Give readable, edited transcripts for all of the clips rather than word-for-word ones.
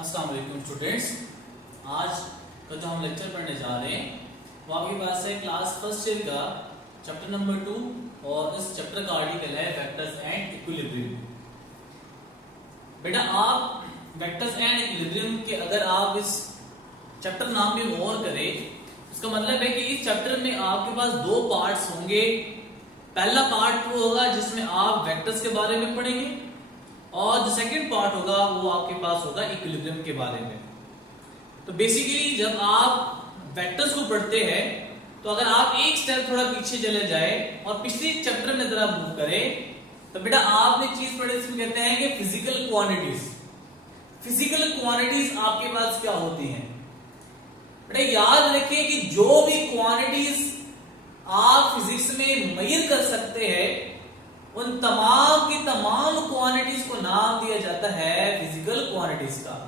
अस्सलाम वालेकुम स्टूडेंट्स। आज का जो हम लेक्चर पढ़ने जा रहे हैं वो आपके पास है क्लास फर्स्ट ईयर का चैप्टर नंबर 2 और इस चैप्टर का आर्टिकल है वेक्टर्स एंड इक्विलिब्रियम। बेटा आप वेक्टर्स एंड इक्विलिब्रियम के अगर आप इस चैप्टर नाम में गौर करें इसका मतलब है कि इस चैप्टर में आपके पास दो पार्ट्स होंगे। पहला पार्ट वो होगा जिसमें आप वेक्टर्स के बारे में पढ़ेंगे और जो सेकंड पार्ट होगा वो आपके पास होगा इक्विलिब्रियम के बारे में। तो बेसिकली जब आप वेक्टर्स को पढ़ते हैं तो अगर आप एक स्टेप थोड़ा पीछे चले जाए और पिछले चैप्टर में जरा मूव करें तो बेटा आपने चीज पढ़ी इसमें कहते हैं कि फिजिकल क्वांटिटीज। फिजिकल क्वांटिटीज आपके पास क्या होती हैं बेटा? याद रखिए कि जो भी क्वांटिटीज आप फिजिक्स में मेजर कर सकते हैं उन तमाम की तमाम क्वांटिटीज को नाम दिया जाता है फिजिकल क्वांटिटीज का।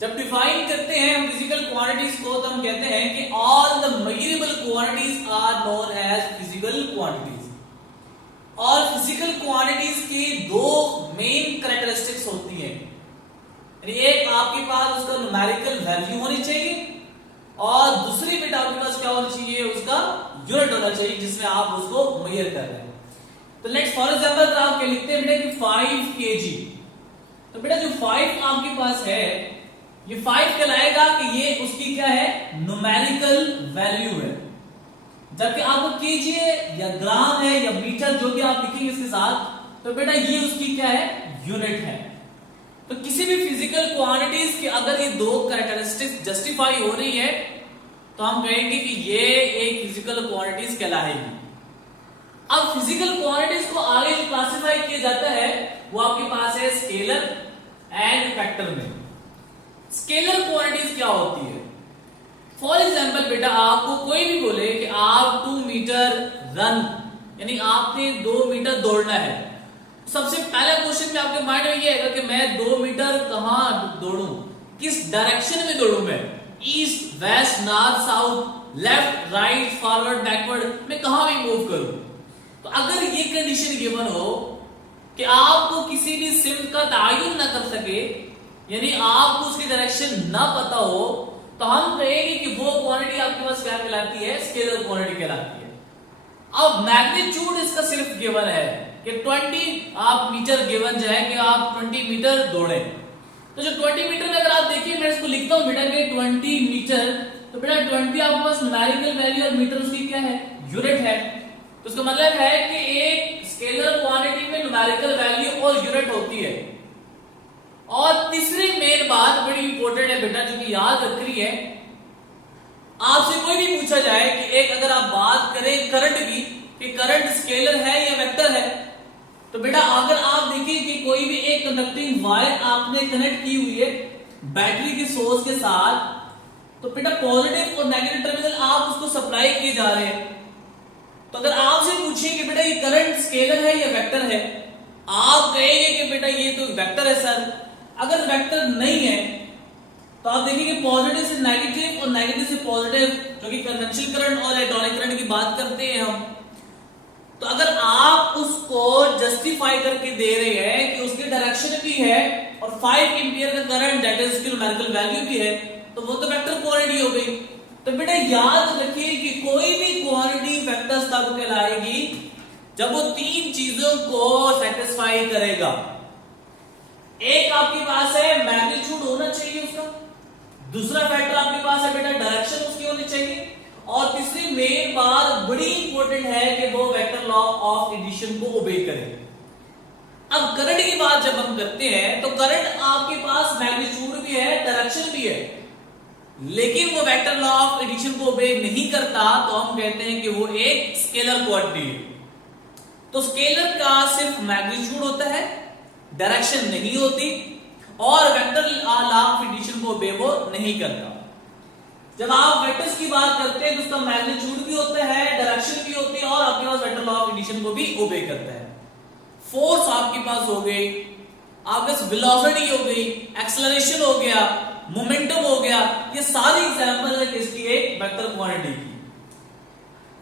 जब डिफाइन करते हैं हम फिजिकल क्वांटिटीज को तो हम कहते हैं कि all the measurable quantities are known as physical quantities. और फिजिकल क्वांटिटीज की दो मेन कैरेक्टरिस्टिक्स होती हैं, यानी एक आपके पास उसका न्यूमेरिकल वैल्यू होनी चाहिए और दूसरी बेटा आपके पास क्या होना चाहिए, उसका यूनिट होना चाहिए जिसमें आप उसको मेजर कर रहे हैं। तो लेट्स फॉर एग्जांपल अगर आप क्या लिखते हैं बेटा कि 5 kg, तो बेटा जो 5 आपके पास है ये 5 कहलाएगा कि ये उसकी क्या है, न्यूमेरिकल वैल्यू है। जबकि आपको केजी है या ग्राम है या मीटर जो भी आप लिखेंगे इसके साथ तो बेटा ये उसकी क्या है, यूनिट है। तो किसी भी फिजिकल क्वांटिटीज की अगर ये दो कैरेक्टरिस्टिक्स जस्टिफाई हो रही है तो हम कहेंगे कि ये एक फिजिकल क्वांटिटीज कहलाएगी। अब फिजिकल क्वांटिटीज को आगे जो क्लासिफाई किया जाता है वो आपके पास है स्केलर एंड वेक्टर में। स्केलर क्वांटिटीज क्या होती है? फॉर एग्जांपल बेटा आपको कोई भी बोले कि आप 2 मीटर रन, यानी आपने 2 मीटर दौड़ना है, सबसे पहला क्वेश्चन में आपके माइंड में ये आएगा कि मैं 2 मीटर कहां दौड़ूं, किस डायरेक्शन में दौड़ूं, मैं east west north south left right forward backward में कहां भी मूव करूं। तो अगर ये कंडीशन गिवन हो कि आपको किसी भी सिम्बल का तयन ना कर सके, यानी आपको उसकी डायरेक्शन ना पता हो, तो हम कहेंगे कि वो क्वांटिटी आपके पास क्या कहलाती है, स्केलर क्वांटिटी कहलाती है। अब मैग्नीट्यूड इसका सिर्फ गिवन है कि 20 आप मीटर गिवन जो है कि आप 20 मीटर दौड़े। तो जो 20 मीटर में अगर आप देखिए मैं इसको लिखता हूं बेटा कि 20 मीटर, तो बेटा 20 आपके पास न्यूमेरिकल वैल्यू और मीटर उसकी क्या है, यूनिट है। तो इसका मतलब है कि एक स्केलर क्वांटिटी में न्यूमेरिकल वैल्यू और यूनिट होती है। और तीसरी मेन बात बड़ी इंपॉर्टेंट है बेटा जो कि याद रख रही है, आपसे कोई भी पूछा जाए कि एक अगर आप बात करें करंट की कि करंट स्केलर है या वेक्टर है, तो बेटा अगर आप देखिए कि कोई भी एक कंडक्टिंग वायर आपने कनेक्ट की हुई है बैटरी के सोर्स के साथ, तो बेटा पॉजिटिव और नेगेटिव टर्मिनल आप उसको सप्लाई किए जा रहे हैं। तो अगर आपसे पूछे कि बेटा ये करंट स्केलर है या वेक्टर है, आप कहेंगे कि बेटा ये तो वेक्टर है सर। अगर वेक्टर नहीं है तो आप देखिए कि पॉजिटिव से नेगेटिव और नेगेटिव से पॉजिटिव, जो कि कन्वेंशनल करंट और इलेक्ट्रॉनिक करंट की बात करते हैं हम, तो अगर आप उसको जस्टिफाई करके दे रहे हैं कि उसकी डायरेक्शन भी है और 5 एम्पियर का करंट दैट इज उसकी न्यूमेरिकल वैल्यू भी है, तो वो तो वेक्टर क्वांटिटी हो गई। तो बेटा याद रखिए कि कोई भी क्वांटिटी वेक्टर्स तब कहलाएगी जब वो 3 चीजों को सेटिस्फाई करेगा। एक आपके पास है मैग्नीट्यूड होना चाहिए उसका, दूसरा फैक्टर आपके पास है बेटा डायरेक्शन उसकी होनी चाहिए, और तीसरी मेन बात बड़ी इंपॉर्टेंट है कि वो वेक्टर लॉ ऑफ एडिशन को ओबे करे। अब करंट की बात जब हम करते हैं तो करंट आपके पास मैग्नीट्यूड भी है डायरेक्शन भी है, लेकिन वो वेक्टर लॉ ऑफ एडिशन को ओबे नहीं करता, तो हम कहते हैं कि वो एक स्केलर क्वांटिटी है। तो स्केलर का सिर्फ मैग्नीट्यूड होता है, डायरेक्शन नहीं होती, और वेक्टर लॉ ऑफ एडिशन को ओबे वो नहीं करता। जब आप वेक्टर्स की बात करते हैं तो उसका मैग्नीट्यूड भी होता है, डायरेक्शन भी होती है, और आपके पास वेक्टर लॉ ऑफ एडिशन को भी ओबे करता है। फोर्स आपके पास हो गई, आपके पास वेलोसिटी हो गई, एक्सेलरेशन हो गया, मोमेंटम हो गया, ये सारी एग्जांपल है किसकी, एक वेक्टर क्वांटिटी की।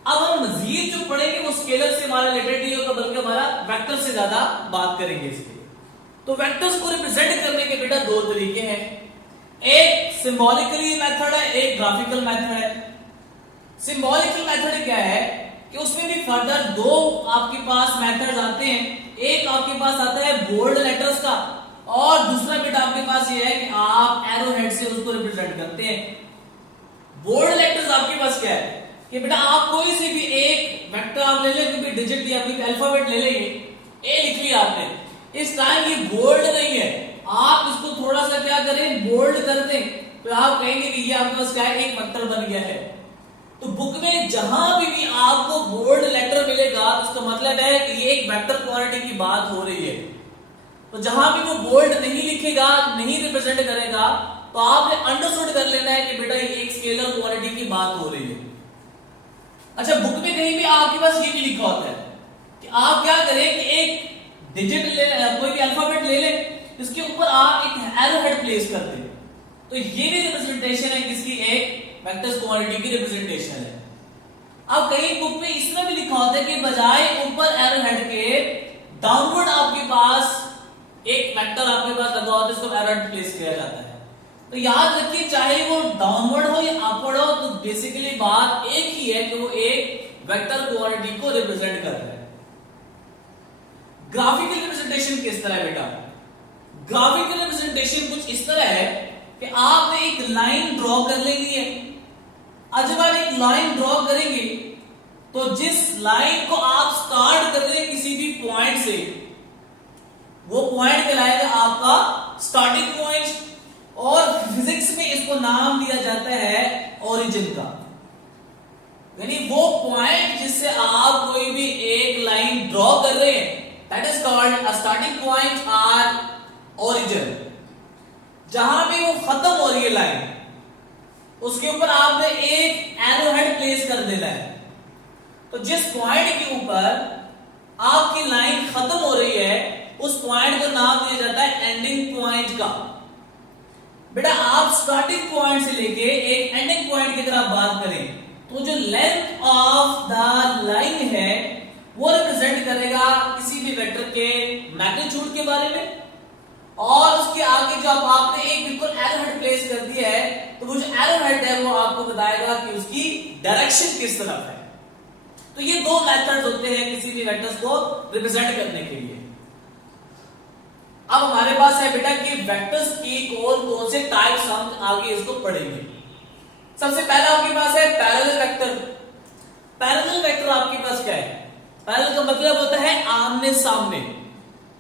अब हम मजीद जो पढ़ेंगे वो स्केलर से हमारा रिलेटेड नहीं होगा बल्कि हमारा वेक्टर से ज्यादा बात करेंगे इसके। तो वेक्टर्स को रिप्रेजेंट करने के बेटा दो तरीके हैं। एक सिंबॉलिकली मेथड है, एक ग्राफिकल मेथड है। सिंबॉलिकल मेथड क्या है कि उसमें भी फर्दर दो आपके पास मेथड्स आते हैं। एक आपके पास आता है बोल्ड लेटर्स का, और दूसरा बेटा आपके पास ये है कि आप एरो हेड से उसको रिप्रेजेंट करते हैं। बोल्ड लेटर्स आपके पास क्या है कि बेटा आप कोई सी भी एक वेक्टर आप ले लें, कोई डिजिट या कोई अल्फाबेट ले लेंगे, ए लिख लिया आपने, इस टाइम ये बोल्ड नहीं है, आप इसको थोड़ा सा क्या करें, बोल्ड कर दें, तो आप कहेंगे कि ये आपके पास क्या है, एक वेक्टर बन गया है। तो बुक में जहां भी आपको बोल्ड लेटर मिलेगा तो उसका मतलब है कि ये एक वेक्टर क्वांटिटी की बात हो रही है। तो जहां भी वो बोल्ड नहीं लिखेगा, नहीं रिप्रेजेंट करेगा, तो आपने अंडरस्टूड कर लेना है कि बेटा ये एक स्केलर क्वांटिटी की बात हो रही है। अच्छा, बुक में कहीं भी आपके पास ये भी लिखा होता है कि आप क्या करें कि एक डिजिट ले, कोई भी अल्फाबेट ले लें, इसके ऊपर आप एक एरो हेड प्लेस कर दें, तो ये भी रिप्रेजेंटेशन है किसकी, एक वेक्टर्स क्वांटिटी की रिप्रेजेंटेशन है। अब कहीं बुक में इसमें भी लिखा होता है कि बजाय ऊपर एरो हेड के डाउनवर्ड आपके पास एक वेक्टर आपके पास लगा होता है, इसको एरो हेड प्लेस किया जाता है। तो याद रखिए, चाहे वो डाउनवर्ड हो या अपवर्ड हो, तो बेसिकली बात एक ही है कि वो एक वेक्टर क्वांटिटी को रिप्रेजेंट कर रहा है। ग्राफिकल रिप्रेजेंटेशन किस तरह है बेटा? ग्राफिकल रिप्रेजेंटेशन कुछ इस तरह है कि आपने एक लाइन ड्रॉ कर लेनी है। आज जब आप एक लाइन ड्रॉ करेंगे तो जिस लाइन को आप स्टार्ट कर रहे हैं किसी भी पॉइंट से, वो पॉइंट कहलाएगा आपका स्टार्टिंग पॉइंट, और फिजिक्स में इसको नाम दिया जाता है ओरिजिन का। यानी वो पॉइंट जिससे आप कोई भी एक लाइन ड्रॉ कर रहे हैं, that is called a starting point और ओरिजिन। जहां भी वो खत्म हो रही है लाइन, उसके ऊपर आपने एक एरो हेड प्लेस कर देना है। तो जिस पॉइंट के ऊपर आपकी लाइन खत्म हो रही है, उस पॉइंट को नाम दिया जाता है एंडिंग पॉइंट का। बेटा आप स्टार्टिंग पॉइंट से लेके एक एंडिंग पॉइंट की तरफ बात करें, तो जो लेंथ ऑफ द लाइन है वो रिप्रेजेंट करेगा किसी भी वेक्टर के मैग्नीट्यूड के बारे में, और उसके आगे जब आपने एक बिल्कुल एरो हेड प्लेस कर दिया है, तो वो जो एरो हेड है वो आपको बताएगा कि उसकी डायरेक्शन किस तरफ है। तो ये दो मेथड्स होते हैं किसी भी वेक्टर्स को रिप्रेजेंट करने के लिए। अब हमारे पास है बेटा कि वेक्टर्स की कौन कौन से टाइप्स, हम आगे इसको पढ़ेंगे। सबसे पहला आपके पास है पैरेलल वेक्टर। पैरेलल वेक्टर आपके पास क्या है? पैरेलल का मतलब होता है आमने सामने।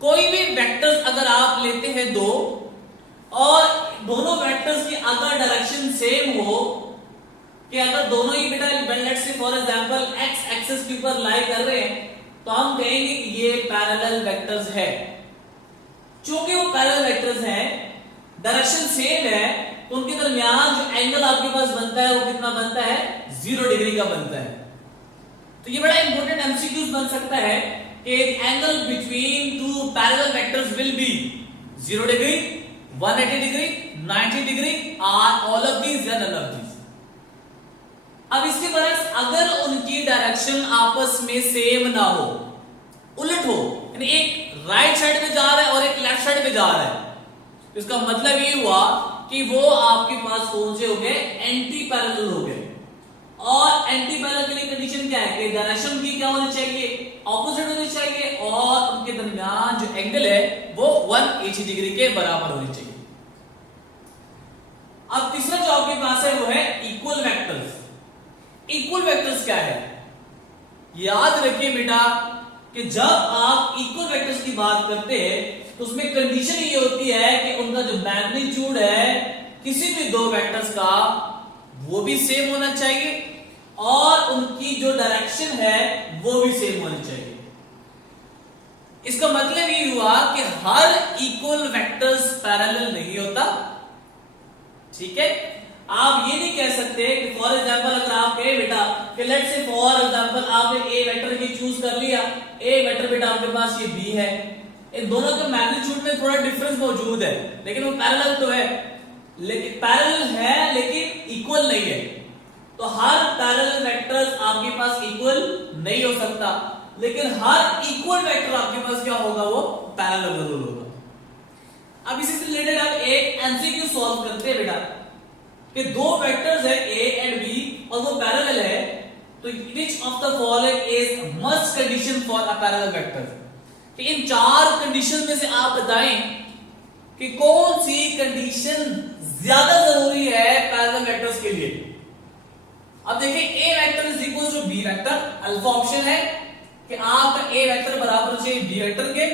कोई भी वेक्टर्स अगर आप लेते हैं दो, और दोनों वेक्टर्स की अगर डायरेक्शन सेम हो, कि अगर दोनों ही बेटा let's say for example x axis के ऊपर लाई कर रहे हैं, तो हम कहेंगे कि ये पैरेलल वेक्टर्स है। चूंकि वो पैरेलल वेक्टर्स हैं, डायरेक्शन सेम है, तो उनके दरमियान जो एंगल आपके पास बनता है वो कितना बनता है? 0 डिग्री का बनता है। तो ये बड़ा इंपॉर्टेंट एमसीक्यूज बन सकता है कि angle between two parallel vectors will be 0 degree, 180 degree, 90 degree, are all of these या नन ऑफ दीज। अब इसके बरक्स अगर उनकी डायरेक्शन आपस में सेम ना हो, उलट हो, यानी एक राइट साइड पे जा रहा है और एक लेफ्ट साइड पे जा रहा है, तो इसका मतलब ये हुआ कि वो आपके पास कौन से हो गए? एंटी पैरेलल हो गए। और एंटी पैरेलल के लिए कंडीशन क्या है कि डायरेक्शन की क्या होनी चाहिए? ऑपोजिट होनी चाहिए, और उनके दरमियान जो एंगल है वो 180 डिग्री के बराबर होनी चाहिए। अब तीसरा जो आपके पास है वो है इक्वल वेक्टर्स। इक्वल वेक्टर्स क्या है? याद रखिए बेटा कि जब आप इक्वल वेक्टर्स की बात करते हैं तो उसमें कंडीशन ये होती है कि उनका जो मैग्नीट्यूड है किसी भी दो वेक्टर्स का वो भी सेम होना चाहिए, और उनकी जो डायरेक्शन है वो भी सेम होनी चाहिए। इसका मतलब ये हुआ कि हर इक्वल वेक्टर्स पैरेलल नहीं होता। ठीक है, आप ये नहीं कह सकते कि फॉर एग्जांपल अगर आप कहे बेटा कि लेट्स से फॉर एग्जांपल आपने ए वेक्टर की चूज कर लिया, ए वेक्टर बेटा आपके पास ये बी है, इन दोनों के मैग्नीट्यूड में थोड़ा डिफरेंस मौजूद है, लेकिन वो पैरेलल तो है, लेकिन पैरेलल है लेकिन इक्वल नहीं है। तो हर पैरेलल वेक्टर्स आपके पास इक्वल नहीं हो सकता, लेकिन हर इक्वल वेक्टर आपके पास क्या होगा? वो पैरेलल जरूर होगा। अब इसी से रिलेटेड आप एक एमसीक्यू सॉल्व करते हैं बेटा कि दो वेक्टर्स है ए एंड बी और वो पैरेलल है, तो which of the following is must condition for a parallel vector? कि इन चार कंडीशन में से आप बताएं कि कौन सी कंडीशन ज्यादा जरूरी है पैरेलल वेक्टर्स के लिए। अब देखिए A vector is equal to B vector, alpha option है कि आपका ए वेक्टर बराबर होना चाहिए बी वेक्टर के,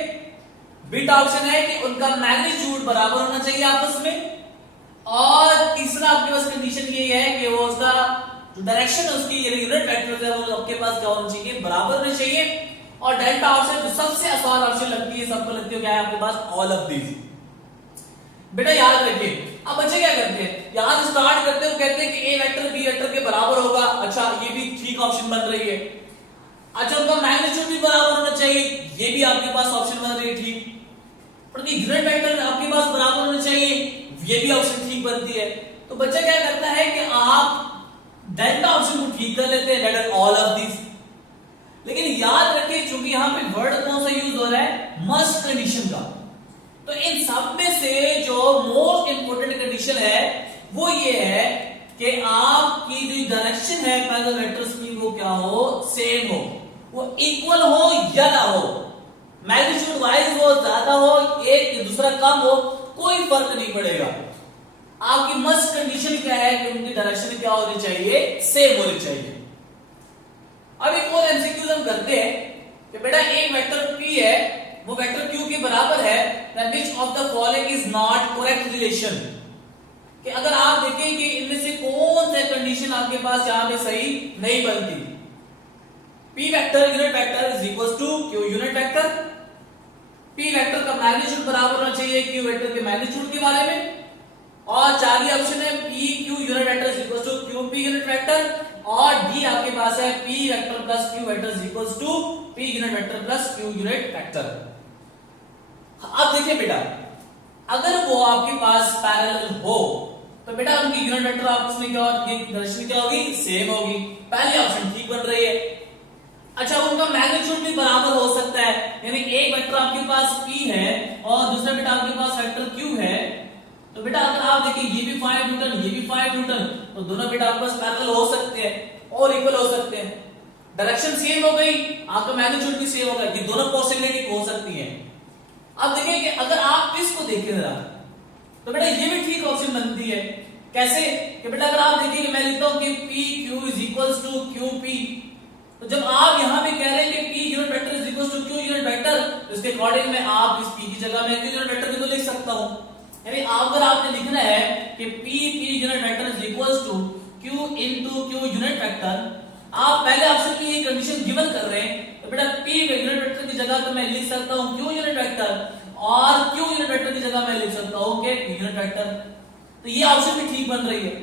बीटा ऑप्शन है कि उनका मैग्नीट्यूड बराबर होना चाहिए आपस में, और तीसरा आपके पास कंडीशन ये है कि वो उसका जो डायरेक्शन है उसकी यूनिट वेक्टर है वो आपके पास क्या होना चाहिए, बराबर होना चाहिए। और डेल्टा ऑप्शन जो सबसे आसान ऑप्शन लगती है सबको लगती है क्या है आपके पास, ऑल ऑफ दीज। बेटा याद रखिए, अब बच्चे क्या करते हैं, यहां से स्टार्ट करते हैं, वो कहते हैं कि ए वेक्टर बी वेक्टर के बराबर होगा, अच्छा ये भी ठीक ऑप्शन बन रही है, अच्छा उनका मैग्नीट्यूड भी बराबर होना चाहिए, ये भी आपके पास ऑप्शन बन रही है ठीक, पर यूनिट वेक्टर आपके पास बराबर होना चाहिए, ये भी ऑप्शन ठीक बनती है। तो बच्चा क्या करता है कि आप डेल्टा ऑप्शन को ठीक कर लेते हैं, लेट ऑल ऑफ दिस। लेकिन याद रखिए चूंकि यहां पे वर्ड कौन सा यूज हो रहा है, मस्ट कंडीशन का, तो इन सब में से जो मोस्ट इंपोर्टेंट कंडीशन है वो ये है कि आपकी जो डायरेक्शन है पैरेलल वेक्टर्स की वो क्या हो, सेम हो, वो इक्वल हो या ना हो, मैग्नीट्यूड वाइज हो, ज्यादा हो, एक दूसरा कम हो, कोई फर्क नहीं पड़ेगा। आपकी मस्ट कंडीशन क्या है कि उनकी डायरेक्शन क्या होनी चाहिए, सेम होनी चाहिए। अब एक और एमसीक्यू हम करते हैं कि बेटा एक वेक्टर P है वो वेक्टर Q के बराबर है, then which of the following is not correct relation? कि अगर आप देखें कि इनमें से कौन सा कंडीशन आपके पास यहां पे सही नहीं बनती। P vector unit vector is equal to Q unit vector, P vector का मैग्नीट्यूड बराबर होना चाहिए Q वेक्टर के मैग्नीट्यूड के बारे में, और चार ऑप्शन है P Q unit vector is equal to Q P unit vector, और डी आपके पास है P vector plus Q vector is equal to P unit vector plus Q unit vector. अब देखिए बेटा अगर वो आपके पास पैरेलल हो तो बेटा उनकी यूनिट वेक्टर आपस में क्या होगी, डायरेक्शन क्या होगी, सेम होगी, पहली ऑप्शन ठीक बन रही है। अच्छा उनका मैग्नीट्यूड भी बराबर हो सकता है, यानी एक वेक्टर आपके पास P है और दूसरा बेटा आपके पास वेक्टर Q है, तो बेटा अगर आप देखिए ये भी 5 न्यूटन ये भी 5 न्यूटन, तो दोनों बेटा आपस में पैरेलल हो सकते हैं और इक्वल हो सकते हैं, डायरेक्शन सेम हो गई, आपका मैग्नीट्यूड भी सेम होगा, ये दोनों पॉसिबिलिटी हो सकती है। अब देखिए कि अगर आप इसको देखें जरा तो बेटा ये भी ठीक ऑप्शन बनती है, कैसे कि बेटा अगर आप देखिए कि मैं लिखता हूं कि PQ is equals to QP, तो जब आप यहां पे कह रहे हैं कि P unit vector is equals to Q unit vector, तो इसके अकॉर्डिंग में आप इस P की जगह में Q यूनिट वेक्टर भी तो लिख सकता हूं, यानी अगर आपने लिखना है कि P unit vector is equals to Q into Q unit vector, आप पहले ऑप्शन में ये कंडीशन गिवन कर रहे हैं, तो बेटा P यूनिट वेक्टर की जगह तो मैं लिख सकता हूं Q यूनिट वेक्टर, और Q यूनिट वेक्टर की जगह मैं लिख सकता हूं कि P यूनिट वेक्टर, तो ये ऑप्शन भी ठीक बन रही है।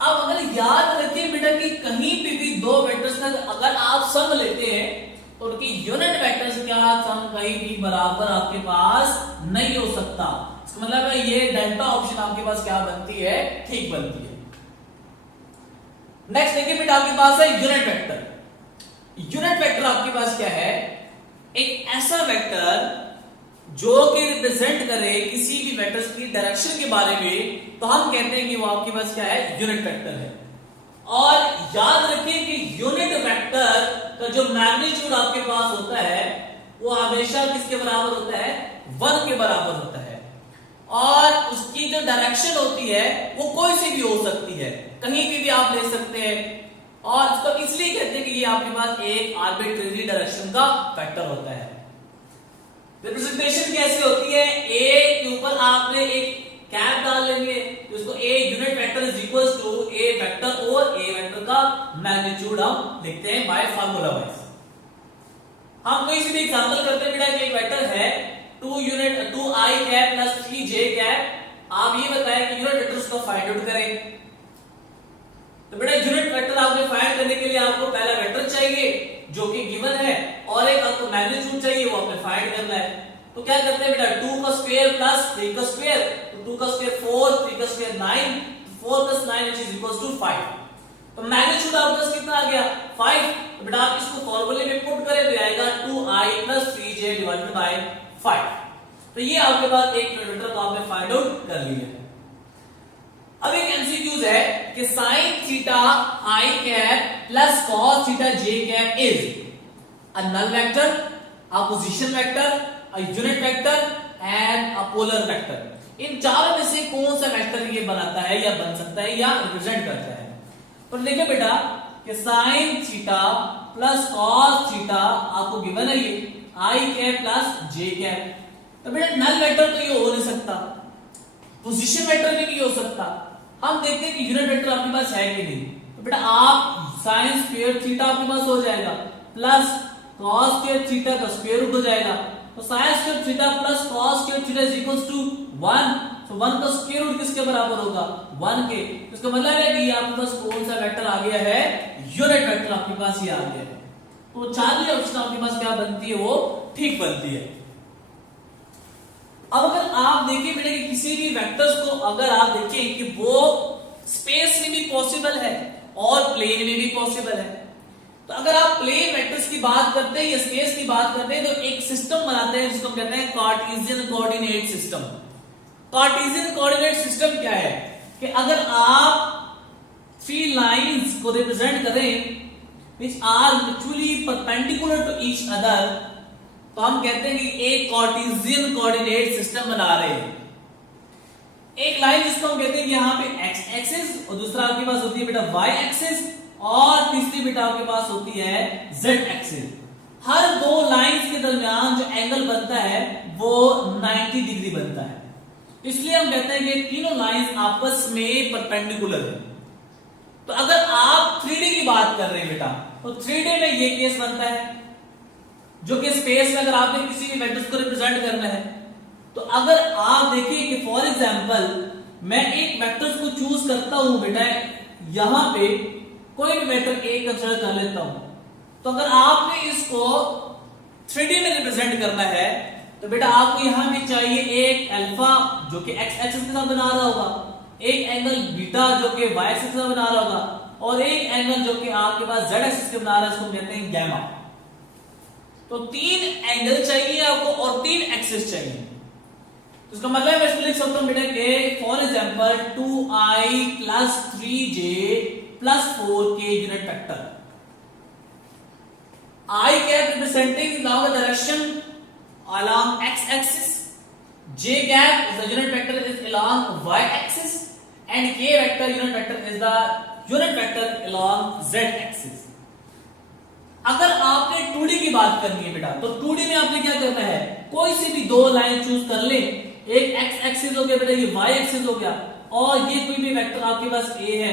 अब अगर याद रखिए बेटा कि कहीं पे भी दो वेक्टर्स का अगर आप सम लेते हैं तो उनकी यूनिट वेक्टर्स क्या सम कहीं भी बराबर आपके पास नहीं हो सकता, इसका मतलब है ये डेल्टा ऑप्शन आपके पास क्या बनती है, ठीक बनती है। नेक्स्ट देखिए बेटा आपके पास है यूनिट वेक्टर। यूनिट वेक्टर आपके पास क्या है, एक ऐसा वेक्टर जो कि रिप्रेजेंट करे किसी भी वेक्टर की डायरेक्शन के बारे में, तो हम कहते हैं कि वो आपके पास क्या है, यूनिट वेक्टर है। और याद रखिए कि यूनिट वेक्टर का जो मैग्नीट्यूड आपके पास होता है वो हमेशा किसके बराबर होता है, 1 के बराबर होता है, और उसकी जो डायरेक्शन होती है वो कोई सी भी हो सकती है, कहीं भी आप ले सकते हैं, और इसको इसलिए कहते हैं कि ये आपके पास एक आर्बिट्रेरी डायरेक्शन का वेक्टर होता है। रिप्रेजेंटेशन कैसे होती है, ए के ऊपर आपने एक कैप डाल लेंगे, तो इसको A unit vector is equals to A vector, और ए वेक्टर का मैग्नीट्यूड हम लिखते हैं बाय फार्मूला वाइज। हम कोई सी भी एग्जांपल करते हैं बेटा कि एक वेक्टर है 2i cap plus 3j cap, आप ये बताएं कि यूनिट वेक्टर्स को फाइंड आउट करें। तो बेटा यूनिट वेक्टर आपने फाइंड करने के लिए आपको पहला वेक्टर चाहिए जो कि गिवन है, और एक आपको मैग्नीट्यूड चाहिए वो आपने फाइंड करना है। तो क्या करते हैं बेटा 2 का स्क्वायर प्लस 3 का स्क्वायर, तो 2 का स्क्वायर 4, 3 का square 9, 4 plus 9 is equals to 5। तो मैग्नीट्यूड आपके पास कितना आ गया, 5। तो बेटा आप इसको फार्मूले में पुट करें तो आएगा 2i plus 3j divided by 5। तो ये आपके पास एक यूनिट वेक्टर को आपने फाइंड आउट कर लिया है। अब एक एमसीक्यूज है कि sine theta i cap plus cos theta j cap is a null vector, a position vector, a unit vector and a polar vector. इन चारों में से कौन सा वेक्टर ये बनाता है या बन सकता है या रिप्रेजेंट करता है? तो देखिए बेटा कि sine theta plus cos theta आपको गिवन है ये आई कैप प्लस जे कैप। तो बेटा नल वेक्टर तो ये हो नहीं सकता, पोजीशन वेक्टर भी नहीं हो सकता। हम देखते हैं कि यूनिट वेक्टर आपके पास है कि नहीं। तो बेटा आप साइन स्क्वायर थीटा आपके पास हो जाएगा प्लस कॉस स्क्वायर थीटा का स्क्वायर रूट हो जाएगा। तो sine square theta plus cos square theta is equals to 1। तो 1 का स्क्वायर रूट किसके बराबर होगा? 1 के। तो इसका मतलब है कि ये आपके पास कौन सा वेक्टर आ गया है? यूनिट वेक्टर आपके पास ये आ गया है। तो चार ऑप्शन आपके पास क्या बनती है? वो ठीक बनती है। अब अगर आप देखिए बेटा कि किसी भी वेक्टर्स को अगर आप देखें कि वो स्पेस में भी पॉसिबल है और प्लेन में भी पॉसिबल है, तो अगर आप प्लेन वेक्टर्स की बात करते हैं या स्पेस की बात करते हैं तो एक सिस्टम बनाते हैं जिसको कहते हैं Cartesian coordinate system. Cartesian coordinate system क्या है कि अगर आप थ्री लाइंस को रिप्रेजेंट करें which are mutually perpendicular to each other, तो हम कहते हैं कि एक कार्टेशियन कोऑर्डिनेट सिस्टम बना रहे हैं। एक लाइन जिसको हम कहते हैं कि यहाँ पे x एक्सिस और दूसरा आपके पास होती है बेटा y एक्सिस और तीसरी बेटा आपके पास होती है z एक्सिस। हर दो लाइंस के दरमियान जो एंगल बनता है वो 90 डिग्री बनता है, इसलिए हम कहते हैं कि तीनों लाइंस आपस में परपेंडिकुलर है। तो अगर आप 3D की बात कर रहे हैं बेटा तो 3D में ये केस बनता है जो कि स्पेस में अगर आपने किसी भी वेक्टर्स को रिप्रेजेंट करना है। तो अगर आप देखिए कि फॉर एग्जांपल मैं एक वेक्टर्स को चूज करता हूं बेटा, यहां पे कोई भी वेक्टर ए कंसीडर कर लेता हूं, तो अगर आपने इसको 3D में रिप्रेजेंट करना है तो बेटा आपको यहां भी चाहिए एक अल्फा जो कि x एक्सिस के साथ बना रहा होगा, एक एंगल बीटा जो कि y एक्सिस के साथ बना रहा होगा और एक एंगल जो कि आपके पास z एक्सिस के बना रहा है, इसको कहते हैं गैमा। तो 3 एंगल चाहिए आपको और 3 एक्सिस चाहिए। तो इसका मतलब मैं इसको लिख सकता हूं बेटा कि for example 2i plus 3j plus 4k unit vector. I cap representing now the direction along x axis, j cap is the unit vector is along y axis and k vector unit vector is the unit vector along z axis। अगर आपने 2D की बात करनी है बेटा तो 2D में आपने क्या करना है, कोई सी भी दो लाइन चूज कर ले, एक x एक्सिस हो गया बेटा, ये y एक्सिस हो गया और ये कोई भी वेक्टर आपके पास a है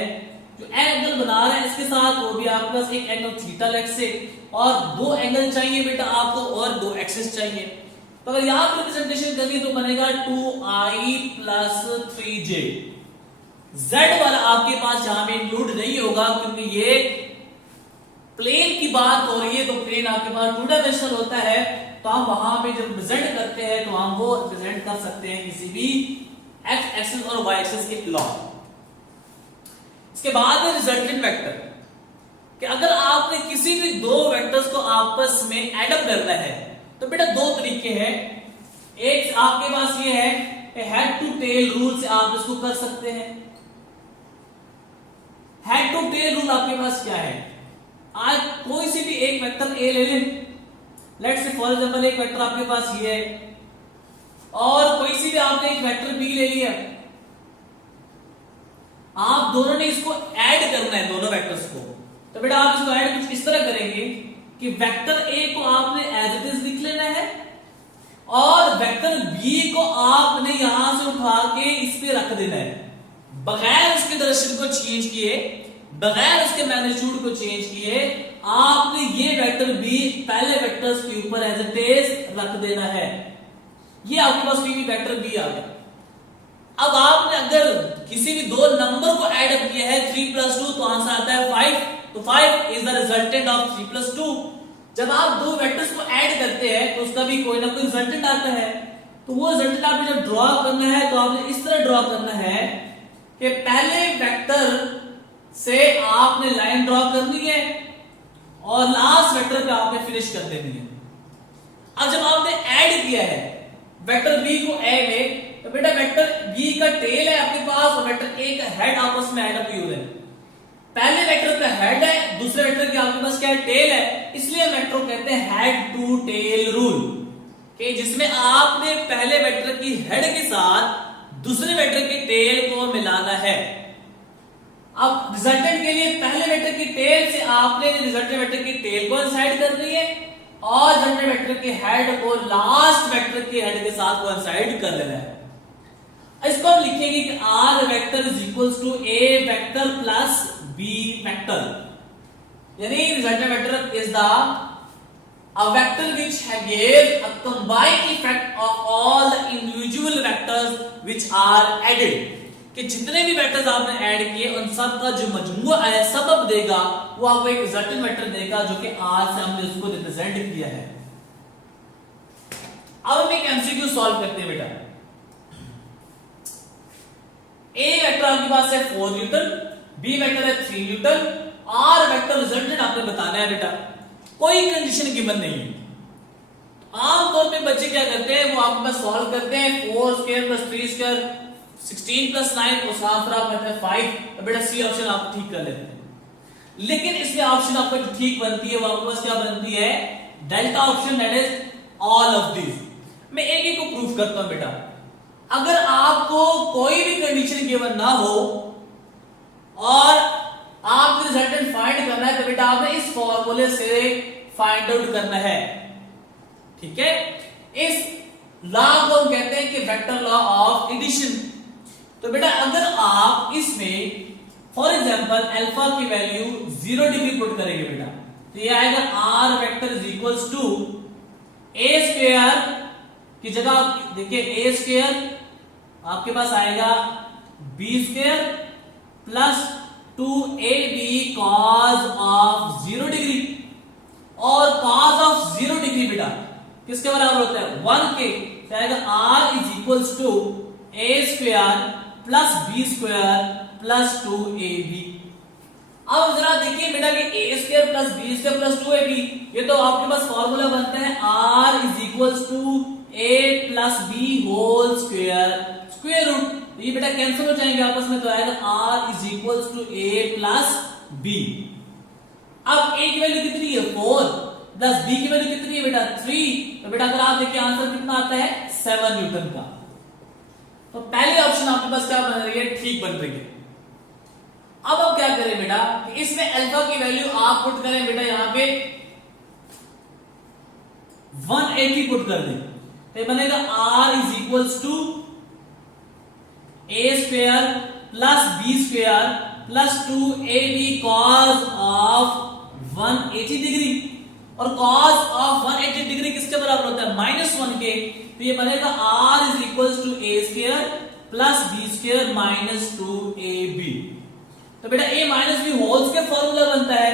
जो एंगल बना रहा है इसके साथ, वो भी आपके पास एक एंगल थीटा लेग से और दो एंगल चाहिए बेटा आपको और दो एक्सिस चाहिए। तो अगर यहां पर रिप्रेजेंटेशन करिए तो बनेगा 2i प्लस 3j। z वाला आपके पास यहां पे इंक्लूड नहीं होगा क्योंकि ये प्लेन की बात हो रही है, तो प्लेन आपके पास 2 डायमेंशनल होता है, तो हम वहां पे जब रिप्रेजेंट करते हैं तो हम वो रिप्रेजेंट कर सकते हैं किसी भी x एक्सिस और y एक्सिस के लॉन्ग। इसके बाद है रिजल्टेंट वेक्टर कि अगर आपने किसी भी दो वेक्टर्स को आपस में एडअप करना है तो बेटा दो तरीके हैं। एक आपके पास ये है हेड टू टेल रूल से आप इसको कर सकते हैं। हेड टू टेल रूल आपके पास क्या है, आज कोई सी भी एक वेक्टर ए ले लें, लेट्स से फॉर एग्जांपल एक वेक्टर आपके पास ये है और कोई सी भी आपने एक वेक्टर बी ले लिया, आप दोनों ने इसको ऐड करना है दोनों वेक्टर्स को। तो बेटा आप इसको ऐड कुछ इस तरह करेंगे कि वेक्टर ए को आपने एज इट इज लिख लेना है और वेक्टर बी को आपने यहां से उठा के इस पे रख देना है, बगैर उसके डायरेक्शन को चेंज किए, बगैर उसके मैग्नीट्यूड को चेंज किए आपने ये वेक्टर बी पहले वेक्टर्स के ऊपर एज इट इज रख देना है। ये आपके पास कोई भी वेक्टर बी आ गया। अब आपने अगर किसी भी दो नंबर को ऐड अप किया है 3 + 2 तो आंसर आता है 5, तो 5 इज द रिजल्टेंट ऑफ 3 + 2। जब आप दो वेक्टर्स को ऐड करते हैं तो उसका भी कोई ना कोई रिजल्टेंट आता है, तो वो रिजल्टेंट आपने जब ड्रॉ करना है तो आपने इस तरह ड्रॉ करना है कि पहले वेक्टर से आपने लाइन ड्रॉ करनी है और लास्ट वेक्टर पे आपने फिनिश कर देनी है। अब जब आपने ऐड किया है वेक्टर बी को ए में तो बेटा वेक्टर वेक्टर बी का टेल है आपके पास और वेक्टर ए का हेड आपस में ऐड अप हुए हैं। पहले वेक्टर का हेड है, दूसरे वेक्टर के आपके पास क्या है, टेल है, इसलिए वेक्टर को कहते हैं हेड टू टेल रूल, कि जिसमें आपने पहले वेक्टर की हेड के साथ दूसरे वेक्टर के टेल को मिलाना है। अब रिजल्टेंट के लिए पहले वेक्टर की टेल से आपने रिजल्टेंट वेक्टर की टेल को इंसाइड करनी है और रिजल्टेंट वेक्टर के हेड को लास्ट वेक्टर के हेड के साथ कोइंसाइड कर लेना है। इसको हम लिखेंगे कि R vector is equals to A vector plus B vector, यानी resultant vector is the a vector which gives a combined effect of all the individual vectors which are added, कि जितने भी वेक्टर्स आपने ऐड किए उन सब का जो मजमूआ है, सबब देगा, वो आपको एक रिजल्टेंट वेक्टर देगा जो कि आर से हमने उसको रिप्रेजेंट किया है। अब हम एक एमसीक्यू सॉल्व करते हैं बेटा। ए वेक्टर आपके पास है 4 न्यूटन, बी वेक्टर है 3 न्यूटन, आर वेक्टर रिजल्टेंट आपने बताना है बेटा। कोई कंडीशन गिवन नहीं है। आमतौर पे बच्चे क्या करते हैं, वो आपके पास सॉल्व करते हैं 4 स्क्वायर प्लस 3 स्क्वायर 16 प्लस 9 उस आंसर आप कहते हैं 5, बेटा सी ऑप्शन आप ठीक कर लेते हैं। लेकिन इसमें ऑप्शन आपका जो ठीक बनती है वो आपके पास क्या बनती है, delta option, that is all of this. मैं एक एक को प्रूफ करता हूं बेटा। अगर आपको कोई भी कंडीशन गिवन ना हो और आपको रिजल्टेंट फाइंड करना है तो बेटा आपने इस फॉर्मूले से फाइंड आउट करना है, ठीक है। इस लॉ को हम कहते हैं कि वेक्टर लॉ ऑफ एडिशन। तो बेटा अगर आप इसमें फॉर एग्जांपल अल्फा की वैल्यू 0 डिग्री पुट करेंगे बेटा, तो ये आएगा R vector is equals to A square की जगह आप देखिए ए स्क्वायर आपके पास आएगा B square plus 2ab cos of 0 degree, और cos ऑफ 0 डिग्री बेटा किसके बराबर होता है, 1 के, तो आएगा r is equals to a square plus b square plus 2ab। अब जरा देखिए बेटा कि a square plus b square plus 2ab, ये तो आपके पास फॉर्मूला बनता है r is equals to a plus b whole square square root, ये बेटा कैंसिल हो जाएंगे आपस में, तो आएगा r is equals to a plus b। अब a की वैल्यू कितनी है 4 प्लस b की वैल्यू कितनी है बेटा 3, तो बेटा अगर आप देखिए आंसर कितना आता है 7 न्यूटन का। तो पहले ऑप्शन आपके पास क्या बन रही है, ठीक बन रही है। अब आप क्या करें बेटा कि इसमें अल्फा की वैल्यू आप पुट करें बेटा, यहां पे 180 पुट कर दें, तो बनेगा r is equals to a square plus b square plus 2ab cos of 180 degree, और cos ऑफ 180 डिग्री किसके बराबर होता है -1 के, तो ये बनेगा r is equals to a square plus b square minus 2ab। तो बेटा a minus b whole square formula बनता है,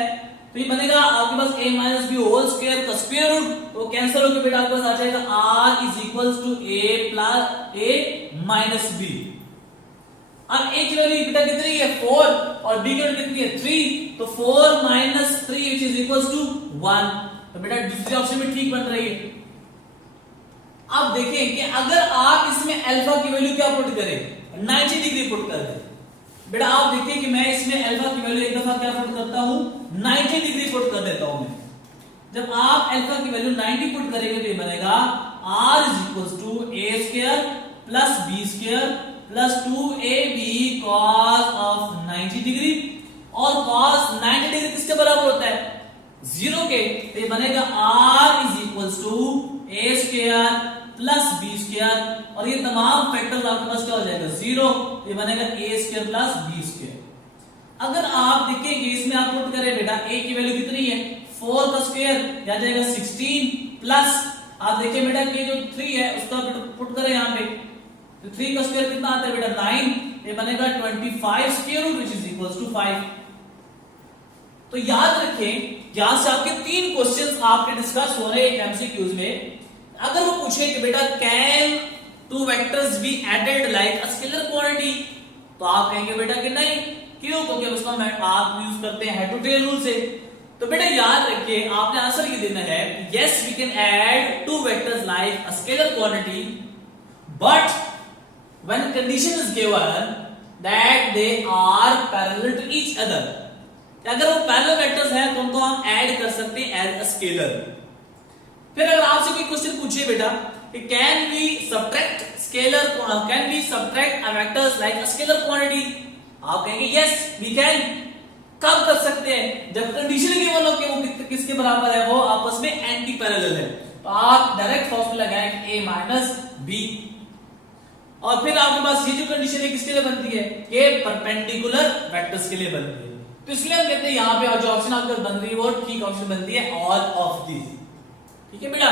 तो ये बनेगा आपके पास a minus b whole square का स्क्वायर रूट, तो कैंसिल होकर बेटा आपके पास आ जाएगा r is equals to a plus a minus b। अब a की वैल्यू बेटा कितनी है 4 और b की वैल्यू कितनी है 3, तो 4 minus 3 which is equals to 1, तो बेटा दूसरी ऑप्शन में ठीक बन रही है। अब देखें कि अगर आप इसमें अल्फा की वैल्यू क्या पुट करें 90 डिग्री पुट कर दें, बेटा आप देखिए कि मैं इसमें अल्फा की वैल्यू एक दफा क्या पुट करता हूं 90 डिग्री पुट कर देता हूं मैं। जब आप अल्फा की वैल्यू 90 पुट करेंगे तो ये बनेगा r is equals to a square plus b square plus 2ab cos of 90 degree, और cos 90 डिग्री किसके बराबर होता है 0 के, तो ये बनेगा r is equals to a square plus b square, और ये तमाम फैक्टर्स आपके पास क्या हो जाएगा 0, ये बनेगा a square plus b square. अगर आप देखेंगे इसमें आप पुट करें बेटा a की वैल्यू कितनी है 4 का स्क्वायर आ जाएगा 16 प्लस आप देखिए बेटा कि जो 3 है उसका पुट करें यहां पे, तो 3 का स्क्वायर कितना आता है बेटा 9, ये बनेगा 25 square root which is equals to 5। तो याद रखें यहां से आपके 3 क्वेश्चंस आपके डिस्कस हो रहे हैं एमसीक्यूज में। अगर वो पूछे कि बेटा can 2 vectors be added like a scalar quantity, तो आप कहेंगे बेटा कि नहीं, क्यों, क्योंकि उसका आप यूज करते हैं हेड टू टेल रूल से। तो बेटा याद रखिए आपने आंसर ये देना है yes we can add 2 vectors like a scalar quantity, but when condition is given that they are parallel to each other, अगर वो पैरेलल वेक्टर्स हैं तो उनको हम ऐड कर सकते हैं एज अ स्केलर। फिर अगर आपसे कोई क्वेश्चन पूछे बेटा कि can we subtract scalar, can we subtract a vectors like a scalar quantity, आप कहेंगे यस वी कैन। कब कर सकते हैं? जब कंडीशन गिवन हो कि वो किसके बराबर है, वो आपस में एंटी पैरेलल है, तो आप डायरेक्ट फॉर्मूला लगाएंगे a माइनस बी, और फिर आपके पास ये जो कंडीशन है किसके लिए बनती है, के परपेंडिकुलर वेक्टर्स के लिए बनती है। तो इसलिए हम कहते हैं यहाँ पे जो ऑप्शन आपके बन रही है वो ठीक ऑप्शन बनती है, ऑल ऑफ दीज। ठीक है बेटा,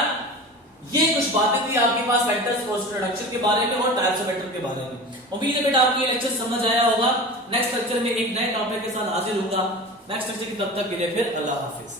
ये कुछ बातें थी आपके पास वेक्टर्स और इंट्रोडक्शन के बारे में और टाइप्स ऑफ वेक्टर के बारे में। उम्मीद है बेटा आपको ये लेक्चर समझ आया होगा। नेक्स्ट लेक्चर में एक नए टॉपिक के साथ हाजिर होगा। नेक्स्ट लेक्चर की तब तक के लिए फिर अल्लाह हाफिज।